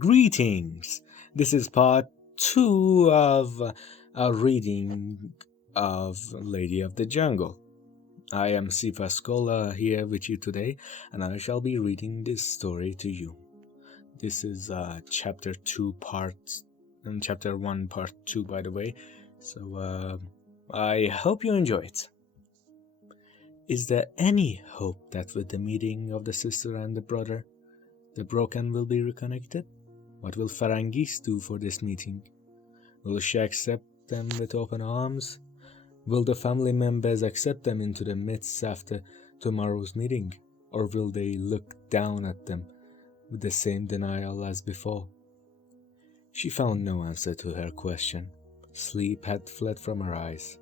Greetings! This is part 2 of a reading of Lady of the Jungle. I am Sifa Skola here with you today, and I shall be reading this story to you. This is chapter 2 part, and chapter 1 part 2 by the way, so I hope you enjoy it. Is there any hope that with the meeting of the sister and the brother, the broken will be reconnected? What will Ferengis do for this meeting? Will she accept them with open arms? Will the family members accept them into the midst after tomorrow's meeting? Or will they look down at them with the same denial as before? She found no answer to her question. Sleep had fled from her eyes.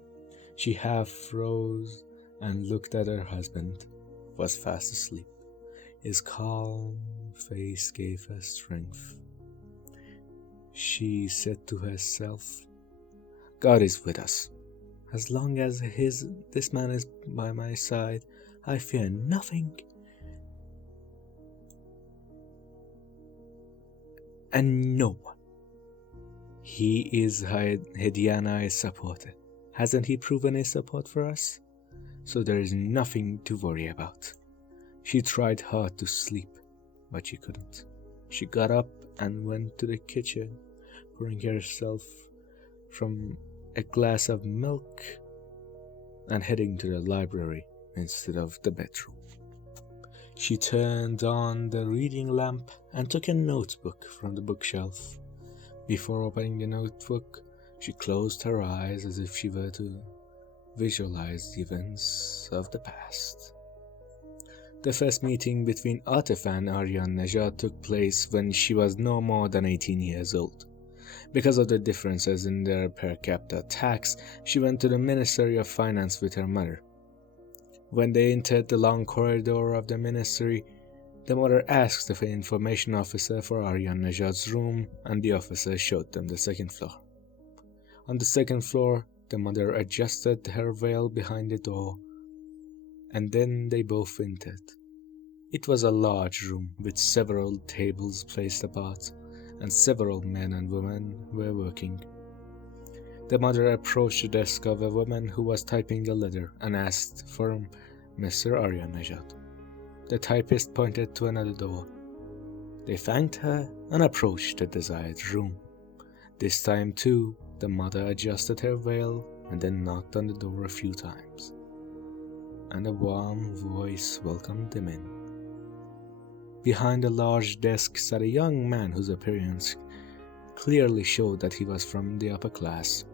She half rose and looked at her husband, who was fast asleep. His calm face gave her strength. She said to herself, God is with us. As long as this man is by my side, I fear nothing. And no one. He is Hediana's supporter. Hasn't he proven his support for us? So there is nothing to worry about. She tried hard to sleep, but she couldn't. She got up and went to the kitchen, pouring herself from a glass of milk and heading to the library instead of the bedroom. She turned on the reading lamp and took a notebook from the bookshelf. Before opening the notebook, she closed her eyes as if she were to visualize the events of the past. The first meeting between Atif and Aryan Najat took place when she was no more than 18 years old. Because of the differences in their per capita tax, she went to the Ministry of Finance with her mother. When they entered the long corridor of the ministry, the mother asked the information officer for Aryan Najat's room, and the officer showed them the second floor. On the second floor, the mother adjusted her veil behind the door, and then they both entered. It was a large room with several tables placed apart, and several men and women were working. The mother approached the desk of a woman who was typing a letter and asked for Mr. Aryan Najat. The typist pointed to another door. They thanked her and approached the desired room. This time too, the mother adjusted her veil and then knocked on the door a few times, and a warm voice welcomed them in. Behind a large desk sat a young man whose appearance clearly showed that he was from the upper class.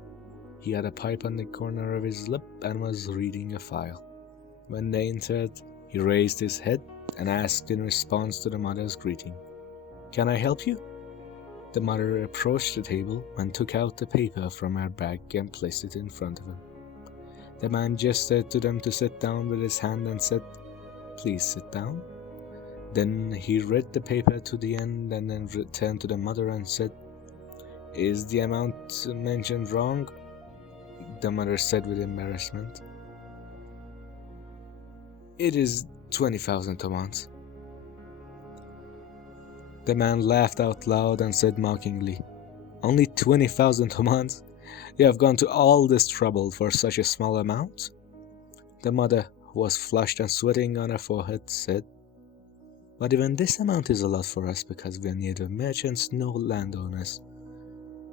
He had a pipe on the corner of his lip and was reading a file. When they entered, he raised his head and asked in response to the mother's greeting, "Can I help you?" The mother approached the table and took out the paper from her bag and placed it in front of him. The man gestured to them to sit down with his hand and said, "Please sit down." Then he read the paper to the end and then returned to the mother and said, "Is the amount mentioned wrong?" The mother said with embarrassment, "It is 20,000 tomans." The man laughed out loud and said mockingly, "Only 20,000 tomans? You have gone to all this trouble for such a small amount?" The mother, who was flushed and sweating on her forehead, said, "But even this amount is a lot for us because we are neither merchants nor landowners."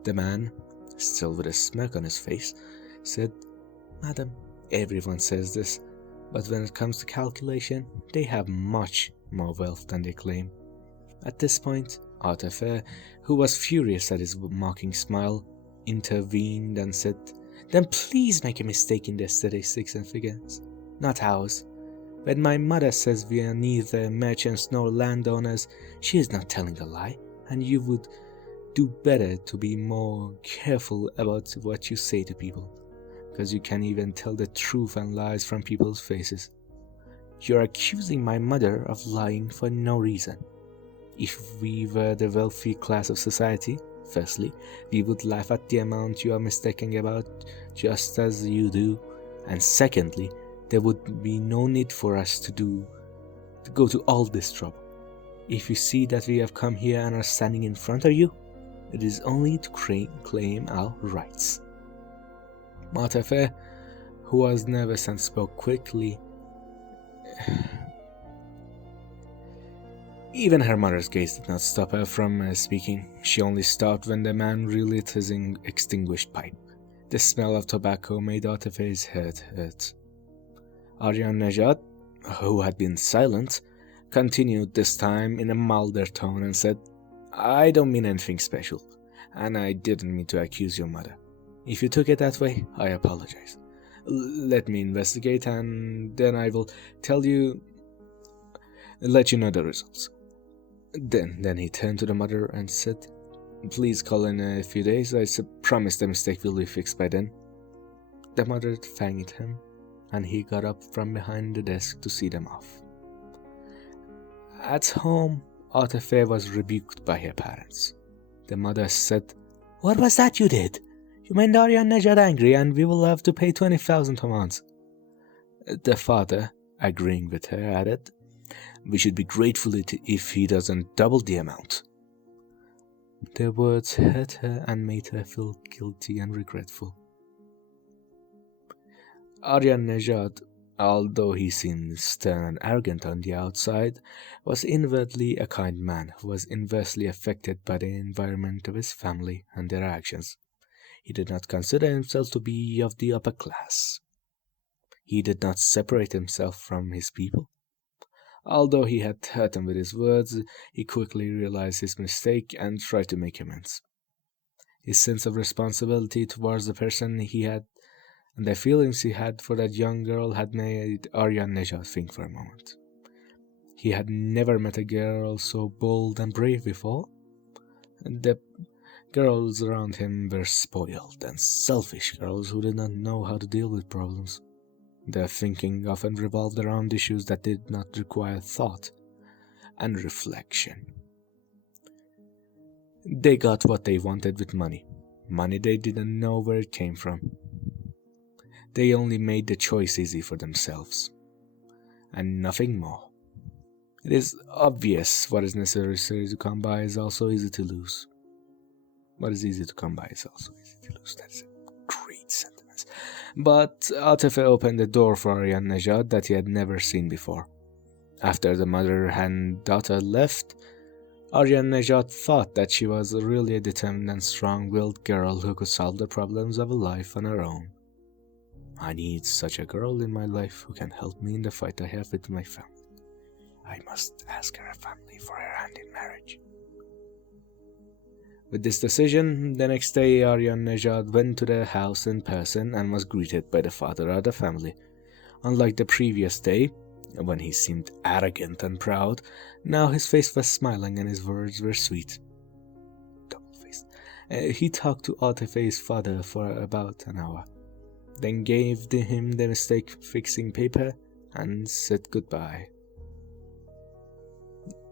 The man, still with a smirk on his face, said, "Madam, everyone says this, but when it comes to calculation, they have much more wealth than they claim." At this point, Atif, who was furious at his mocking smile, intervened and said, "Then please make a mistake in the statistics and figures, not ours. When my mother says we are neither merchants nor landowners, she is not telling a lie, and you would do better to be more careful about what you say to people, because you can even tell the truth and lies from people's faces. You're accusing my mother of lying for no reason. If we were the wealthy class of society, firstly, we would laugh at the amount you are mistaken about, just as you do, and secondly, there would be no need for us to go to all this trouble. If you see that we have come here and are standing in front of you, it is only to claim our rights. Atafe, who was nervous and spoke quickly, even her mother's gaze did not stop her from speaking. She only stopped when the man relit his extinguished pipe. The smell of tobacco made Atafe's head hurt. Aryan Nejad, who had been silent, continued this time in a milder tone and said, "I don't mean anything special, and I didn't mean to accuse your mother. If you took it that way, I apologize. Let me investigate, and then I will let you know the results." Then he turned to the mother and said, "Please call in a few days. I promise the mistake will be fixed by then." The mother thanked him, and he got up from behind the desk to see them off. At home, Atafe was rebuked by her parents. The mother said, "What was that you did? You made Aryan Nejad angry, and we will have to pay 20,000 tomans." The father, agreeing with her, added, "We should be grateful if he doesn't double the amount." The words hurt her and made her feel guilty and regretful. Aryan Nejad, although he seemed stern and arrogant on the outside, was inwardly a kind man who was inversely affected by the environment of his family and their actions. He did not consider himself to be of the upper class. He did not separate himself from his people. Although he had hurt them with his words, he quickly realized his mistake and tried to make amends. His sense of responsibility towards the person he had and the feelings he had for that young girl had made Aryan Nejad think for a moment. He had never met a girl so bold and brave before. The girls around him were spoiled and selfish girls who did not know how to deal with problems. Their thinking often revolved around issues that did not require thought and reflection. They got what they wanted with money they didn't know where it came from. They only made the choice easy for themselves, and nothing more. It is obvious what is necessary to come by is also easy to lose. What is easy to come by is also easy to lose. That's a great sentiment. But Atafe opened the door for Aryan Nejad that he had never seen before. After the mother and daughter left, Aryan Nejad thought that she was really a determined and strong-willed girl who could solve the problems of life on her own. I need such a girl in my life who can help me in the fight I have with my family. I must ask her family for her hand in marriage. With this decision, the next day Aryan Nejad went to the house in person and was greeted by the father of the family. Unlike the previous day, when he seemed arrogant and proud, now his face was smiling and his words were sweet. Double-faced. He talked to Atafe's father for about an hour, then gave him the mistake-fixing paper and said goodbye.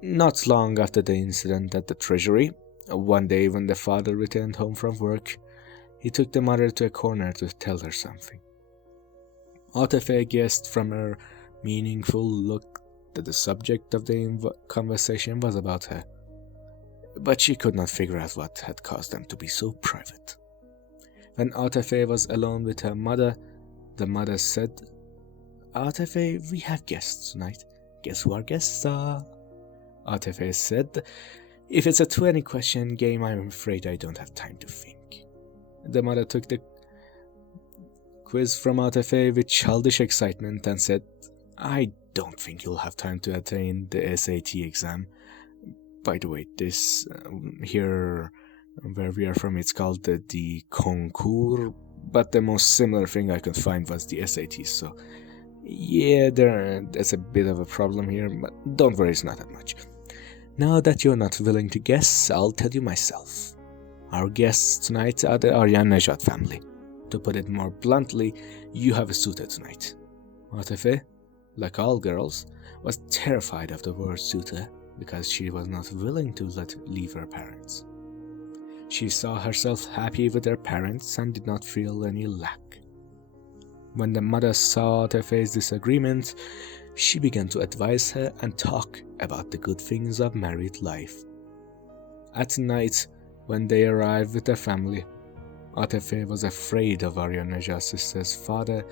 Not long after the incident at the treasury, one day when the father returned home from work, he took the mother to a corner to tell her something. Atafe guessed from her meaningful look that the subject of the conversation was about her, but she could not figure out what had caused them to be so private. When Atafe was alone with her mother, the mother said, "Atafe, we have guests tonight. Guess who our guests are?" Atafe said, "If it's a 20-question game, I'm afraid I don't have time to think." The mother took the quiz from Atafe with childish excitement and said, "I don't think you'll have time to attain the SAT exam. By the way, this here where we are from, it's called the concours, but the most similar thing I could find was the SAT, so yeah, there's a bit of a problem here, but don't worry, it's not that much. Now that you're not willing to guess, I'll tell you myself. Our guests tonight are the Aryan Nejad family. To put it more bluntly, you have a suitor tonight." Atafe, like all girls, was terrified of the word suitor because she was not willing to leave her parents. She saw herself happy with her parents and did not feel any lack. When the mother saw Atafe's disagreement, she began to advise her and talk about the good things of married life. At night, when they arrived with their family, Atife was afraid of Arya Najat's sister's father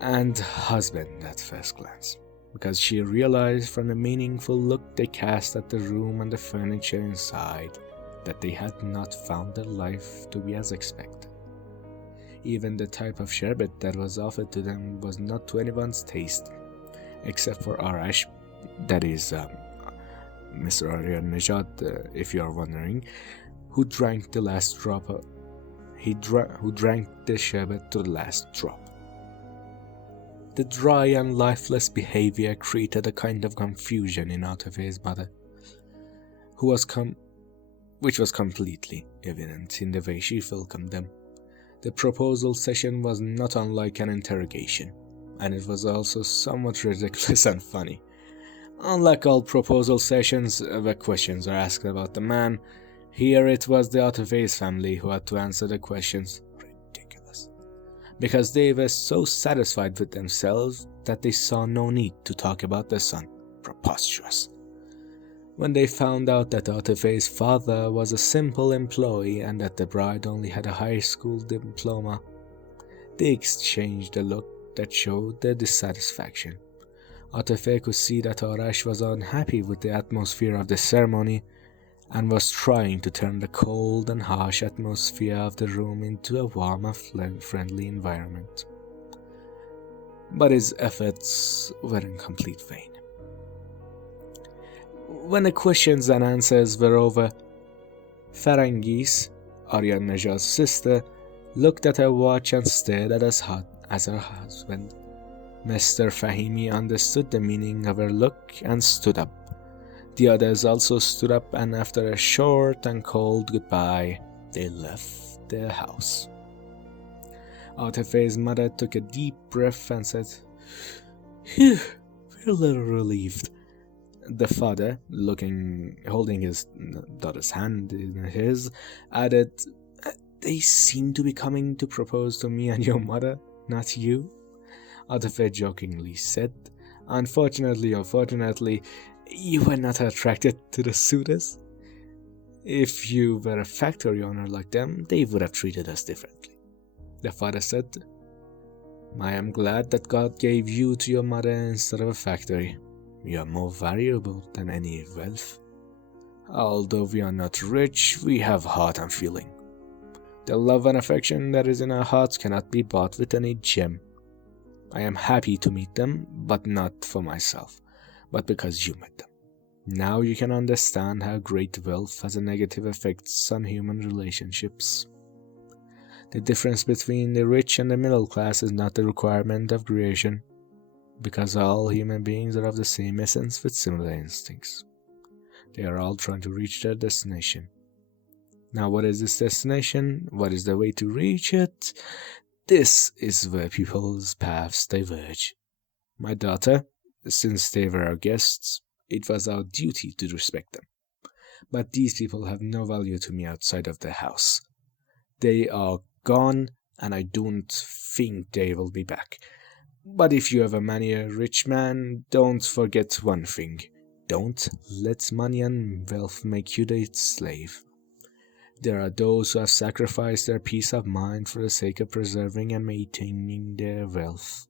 and husband at first glance, because she realized from the meaningful look they cast at the room and the furniture inside that they had not found their life to be as expected. Even the type of sherbet that was offered to them was not to anyone's taste, except for Arash, that is, Mr. Arya Najat, if you are wondering, who drank the last drop. Who drank the sherbet to the last drop. The dry and lifeless behavior created a kind of confusion in Atife's mother, which was completely evident in the way she welcomed them. The proposal session was not unlike an interrogation, and it was also somewhat ridiculous and funny. Unlike all proposal sessions where questions are asked about the man, here it was the Atife's family who had to answer the questions. Ridiculous. Because they were so satisfied with themselves that they saw no need to talk about their son. Preposterous. When they found out that Atife's father was a simple employee and that the bride only had a high school diploma, they exchanged a look that showed their dissatisfaction. Atife could see that Arash was unhappy with the atmosphere of the ceremony and was trying to turn the cold and harsh atmosphere of the room into a warm and friendly environment. But his efforts were in complete vain. When the questions and answers were over, Farangis, Arya Najat's sister, looked at her watch and stared at as her husband. Mr. Fahimi understood the meaning of her look and stood up. The others also stood up, and after a short and cold goodbye, they left their house. Atife's mother took a deep breath and said, "Phew, we're a little relieved." The father, holding his daughter's hand in his, added, "They seem to be coming to propose to me and your mother, not you." Atife jokingly said, Unfortunately, you were not attracted to the suitors. If you were a factory owner like them, they would have treated us differently." The father said, "I am glad that God gave you to your mother instead of a factory. You are more valuable than any wealth. Although we are not rich, we have heart and feeling. The love and affection that is in our hearts cannot be bought with any gem. I am happy to meet them, but not for myself, but because you met them. Now you can understand how great wealth has a negative effect on human relationships. The difference between the rich and the middle class is not the requirement of creation, because all human beings are of the same essence with similar instincts. They are all trying to reach their destination. Now, what is this destination? What is the way to reach it? This is where people's paths diverge. My daughter, since they were our guests, it was our duty to respect them. But these people have no value to me outside of the house. They are gone, and I don't think they will be back. But if you ever marry a rich man, don't forget one thing. Don't let money and wealth make you their slave. There are those who have sacrificed their peace of mind for the sake of preserving and maintaining their wealth.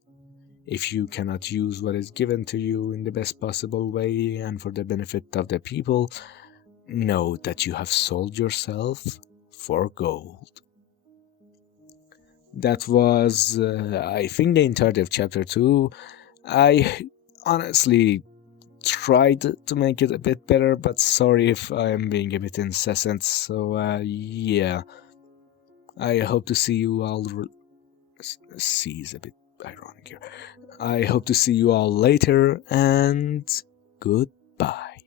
If you cannot use what is given to you in the best possible way and for the benefit of the people, know that you have sold yourself for gold." That was, I think, the entirety of chapter 2. I honestly tried to make it a bit better, but sorry if I am being a bit incessant. So, yeah. I hope to see you all. See is a bit ironic here. I hope to see you all later, and goodbye.